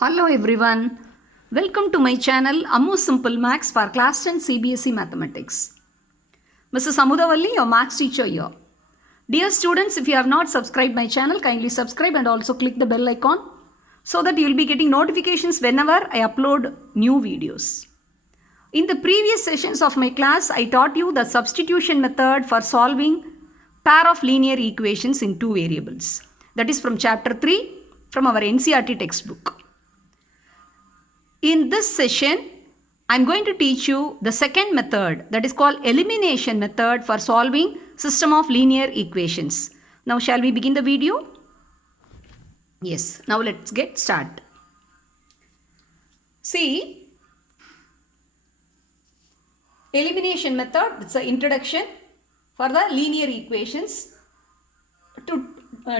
Hello everyone. Welcome to my channel Ammu Simple Maths for Class 10 CBSE Mathematics. Mrs. Amudavalli, your maths teacher here. Dear students, if you have not subscribed my channel, kindly subscribe and also click the bell icon so that you will be getting notifications whenever I upload new videos. In the previous sessions of my class, I taught you the substitution method for solving pair of linear equations in two variables. That is from chapter 3 from our NCERT textbook. In this session, I am going to teach you the second method, that is called elimination method for solving system of linear equations. Now shall we begin the video? Yes, now let's get started. See, elimination method, it's an introduction for the linear equations. To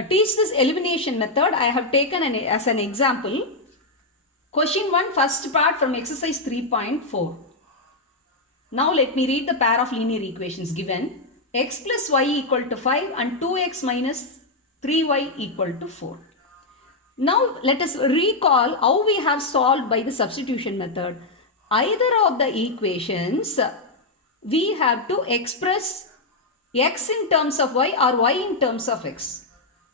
teach this elimination method, I have taken as an example question 1, first part from exercise 3.4. Now let me read the pair of linear equations given. X plus y equal to 5 and 2x minus 3y equal to 4. Now let us recall how we have solved by the substitution method. Either of the equations, we have to express x in terms of y or y in terms of x.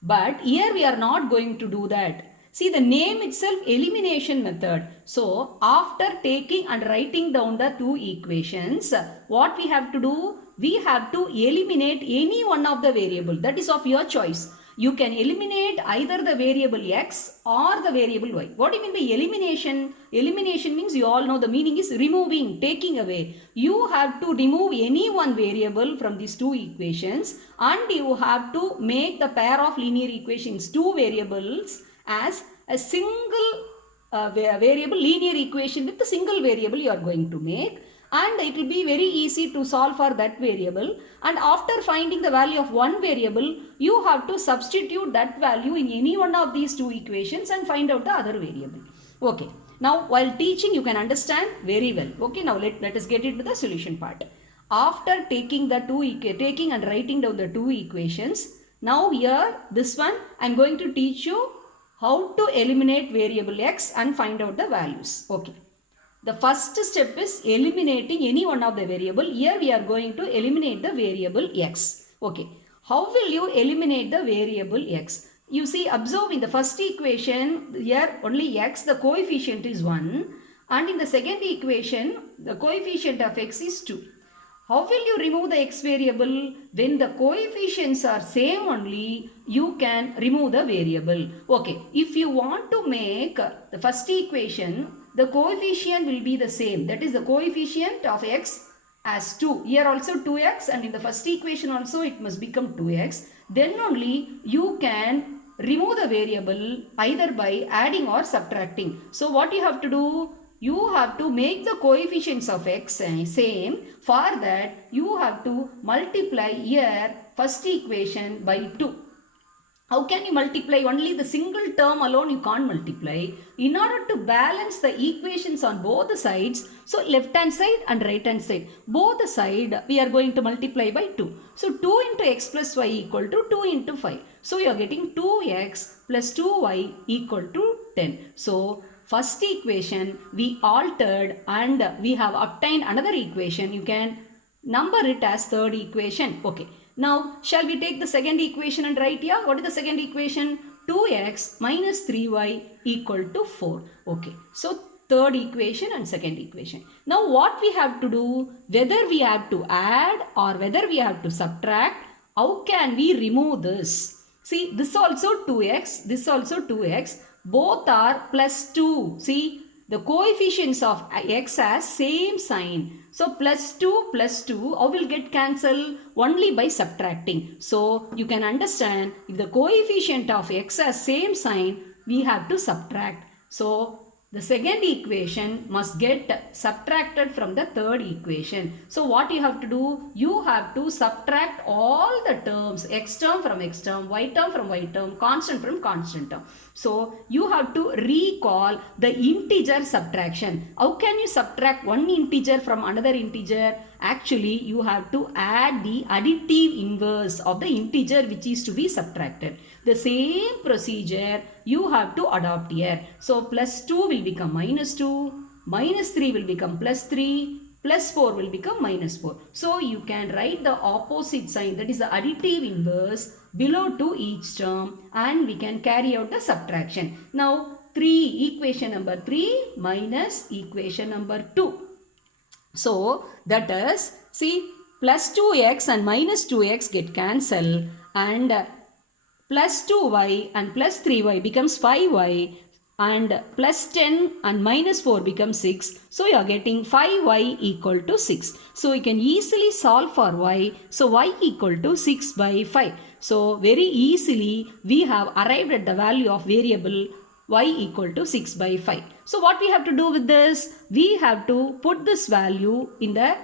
But here we are not going to do that. See, the name itself, elimination method. So, after taking and writing down the two equations, what we have to do? We have to eliminate any one of the variable. That is of your choice. You can eliminate either the variable x or the variable y. What do you mean by elimination? Elimination means you all know the meaning is removing, taking away. You have to remove any one variable from these two equations and you have to make the pair of linear equations, two variables, as a single variable linear equation with a single variable you are going to make, and it will be very easy to solve for that variable, and after finding the value of one variable you have to substitute that value in any one of these two equations and find out the other variable. Okay, now while teaching you can understand very well. Okay, now let us get into the solution part. After taking and writing down the two equations, now here this one I am going to teach you how to eliminate variable x and find out the values. Okay. The first step is eliminating any one of the variable. Here we are going to eliminate the variable x. Okay. How will you eliminate the variable x? You see, observe in the first equation, here only x, the coefficient is 1. And in the second equation, the coefficient of x is 2. How will you remove the x variable? When the coefficients are same only, you can remove the variable. Okay, if you want to make the first equation, the coefficient will be the same. That is the coefficient of x as 2. Here also 2x, and in the first equation also it must become 2x. Then only you can remove the variable either by adding or subtracting. So what you have to do? You have to make the coefficients of x same. For that, you have to multiply here first equation by 2. How can you multiply? Only the single term alone you can't multiply. In order to balance the equations on both the sides, so left hand side and right hand side, both the side we are going to multiply by 2. So 2 into x plus y equal to 2 into 5. So you are getting 2x plus 2y equal to 10. So first equation we altered and we have obtained another equation. You can number it as third equation. Okay. Now shall we take the second equation and write here? What is the second equation? 2x minus 3y equal to 4. Okay. So third equation and second equation. Now what we have to do? Whether we have to add or whether we have to subtract, how can we remove this? See, this also 2x, this also 2x. Both are plus 2. See, the coefficients of x has same sign. So, plus 2, how will get cancelled? Only by subtracting. So, you can understand if the coefficient of x has same sign, we have to subtract. So, the second equation must get subtracted from the third equation. So what you have to do? You have to subtract all the terms, x term from x term, y term from y term, constant from constant term. So you have to recall the integer subtraction. How can you subtract one integer from another integer? Actually, you have to add the additive inverse of the integer which is to be subtracted. The same procedure you have to adopt here. So plus 2 will become minus 2, minus 3 will become plus 3, plus 4 will become minus 4. So you can write the opposite sign, that is the additive inverse below to each term, and we can carry out the subtraction. Now 3, equation number 3 minus equation number 2. So that is, see, plus 2x and minus 2x get cancelled, and plus 2y and plus 3y becomes 5y, and plus 10 and minus 4 becomes 6. So you are getting 5y equal to 6. So you can easily solve for y. So y equal to 6 by 5. So very easily we have arrived at the value of variable y equal to 6 by 5. So what we have to do with this? We have to put this value in the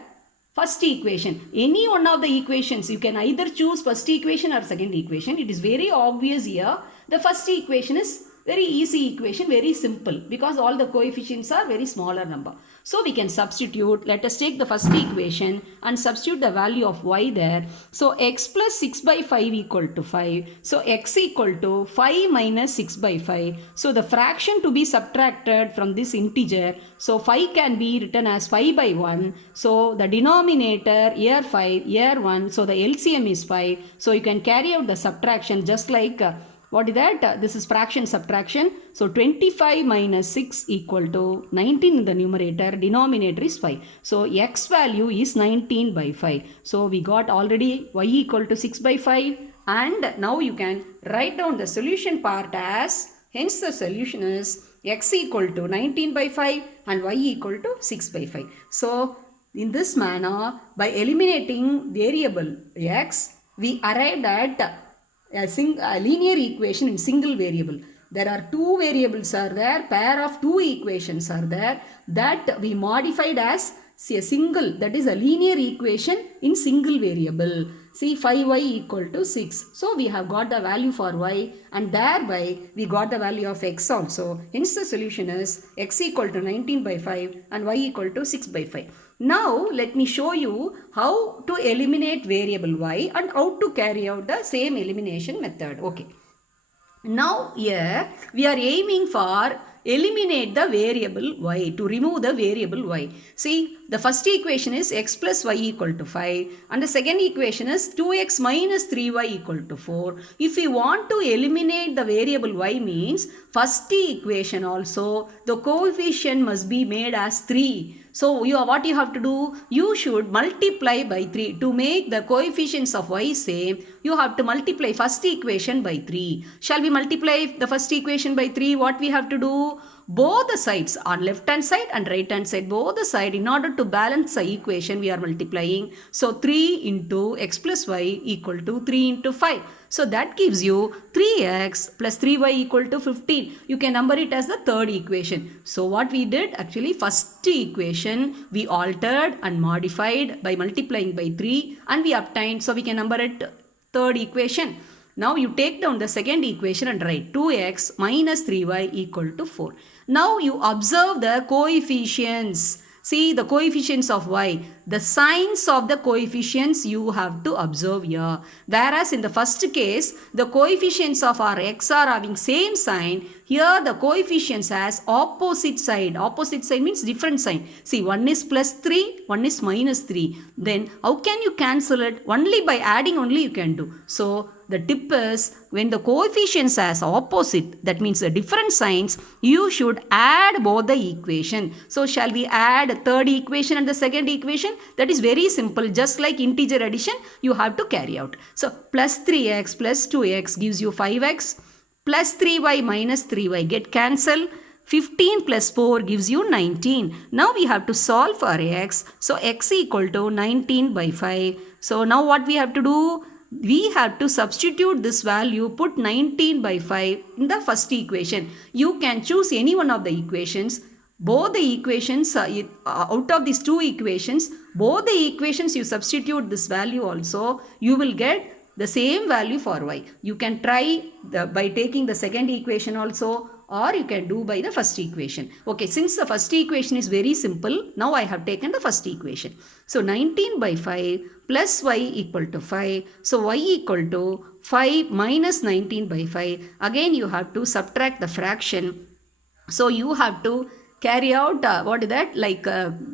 first equation. Any one of the equations, you can either choose first equation or second equation. It is very obvious here. The first equation is very easy equation, very simple, because all the coefficients are very smaller number. So we can substitute. Let us take the first equation and substitute the value of y there. So x plus 6 by 5 equal to 5. So x equal to 5 minus 6 by 5. So the fraction to be subtracted from this integer. So 5 can be written as 5 by 1. So the denominator here 5, here 1. So the LCM is 5. So you can carry out the subtraction just like what is that? This is fraction subtraction. So 25 minus 6 equal to 19 in the numerator, denominator is 5. So x value is 19 by 5. So we got already y equal to 6 by 5, and now you can write down the solution part as, hence the solution is x equal to 19 by 5 and y equal to 6 by 5. So in this manner, by eliminating variable x, we arrived at a linear equation in single variable. There are two variables are there, pair of two equations are there, that we modified as a single, that is a linear equation in single variable. See, 5y equal to 6. So we have got the value for y, and thereby we got the value of x also. Hence the solution is x equal to 19 by 5 and y equal to 6 by 5. Now let me show you how to eliminate variable y and how to carry out the same elimination method. Okay. Now here we are aiming for eliminate the variable y, to remove the variable y. See, the first equation is x plus y equal to 5, and the second equation is 2x minus 3y equal to 4. If we want to eliminate the variable y, means first equation also the coefficient must be made as 3. So what you have to do, you should multiply by 3. To make the coefficients of y same, you have to multiply first equation by 3. Shall we multiply the first equation by 3? What we have to do? Both the sides, on left hand side and right hand side, both the side, in order to balance the equation, we are multiplying. So 3 into x plus y equal to 3 into 5. So that gives you 3x plus 3y equal to 15. You can number it as the third equation. So what we did, actually first equation we altered and modified by multiplying by 3, and we obtained, so we can number it third equation. Now you take down the second equation and write 2x minus 3y equal to 4. Now you observe the coefficients. See the coefficients of y. The signs of the coefficients you have to observe here. Whereas in the first case, the coefficients of our x are having same sign. Here the coefficients has opposite side. Opposite side means different sign. See, one is plus 3, one is minus 3. Then how can you cancel it? Only by adding only you can do. So the tip is, when the coefficients has opposite, that means the different signs, you should add both the equation. So shall we add third equation and the second equation? That is very simple. Just like integer addition, you have to carry out. So plus 3x plus 2x gives you 5x. Plus 3y minus 3y get cancelled. 15 plus 4 gives you 19. Now we have to solve for x. So x equal to 19 by 5. So now what we have to do? We have to substitute this value, put 19 by 5 in the first equation. You can choose any one of the equations. Both the equations, out of these two equations, both the equations you substitute this value also, you will get the same value for y. You can try by taking the second equation also, or you can do by the first equation. Okay, since the first equation is very simple, now I have taken the first equation. So 19 by 5 plus y equal to 5. So y equal to 5 minus 19 by 5. Again you have to subtract the fraction. So you have to carry out what is that, like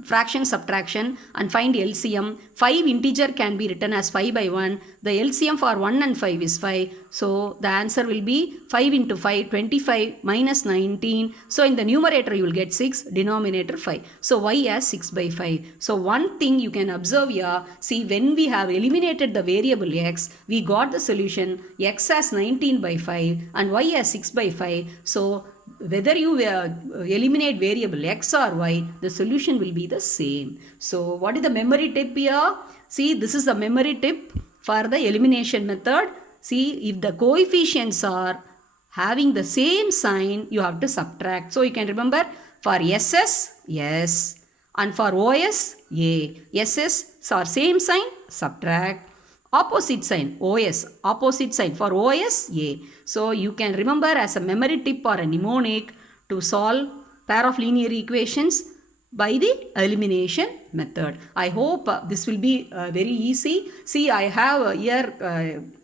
fraction subtraction and find LCM. 5 integer can be written as 5 by 1. The LCM for 1 and 5 is 5. So the answer will be 5 into 5, 25 minus 19. So in the numerator you will get 6, denominator 5. So y as 6 by 5. So one thing you can observe here, see, when we have eliminated the variable x, we got the solution x as 19 by 5 and y as 6 by 5. So whether you eliminate variable x or y, the solution will be the same. So what is the memory tip here? See, this is the memory tip for the elimination method. See, if the coefficients are having the same sign, you have to subtract. So you can remember, for SS, yes, and for OS, A. SS are same sign, subtract. Opposite sign, OS, opposite sign for OS, A. So you can remember as a memory tip or a mnemonic to solve pair of linear equations by the elimination method. I hope this will be very easy. See, I have here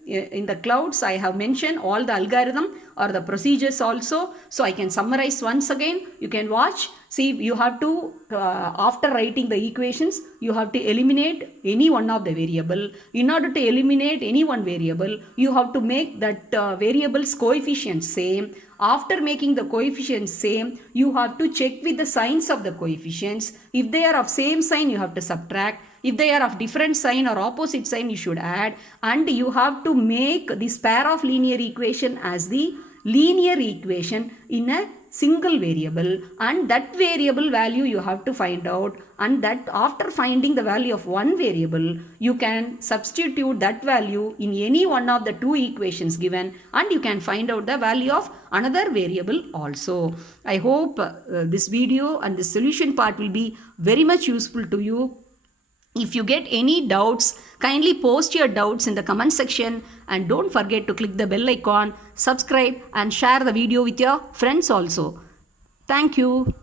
in the clouds, I have mentioned all the algorithm or the procedures also. So I can summarize once again. You can watch. See, you have to, after writing the equations, you have to eliminate any one of the variable. In order to eliminate any one variable, you have to make that variable's coefficients same. After making the coefficients same, you have to check with the signs of the coefficients. If they are of same sign, you have to subtract. If they are of different sign or opposite sign, you should add. And you have to make this pair of linear equation as the linear equation in a single variable, and that variable value you have to find out, and that after finding the value of one variable, you can substitute that value in any one of the two equations given, and you can find out the value of another variable also. I hope this video and this solution part will be very much useful to you. If you get any doubts, kindly post your doubts in the comment section, and don't forget to click the bell icon, subscribe and share the video with your friends also. Thank you.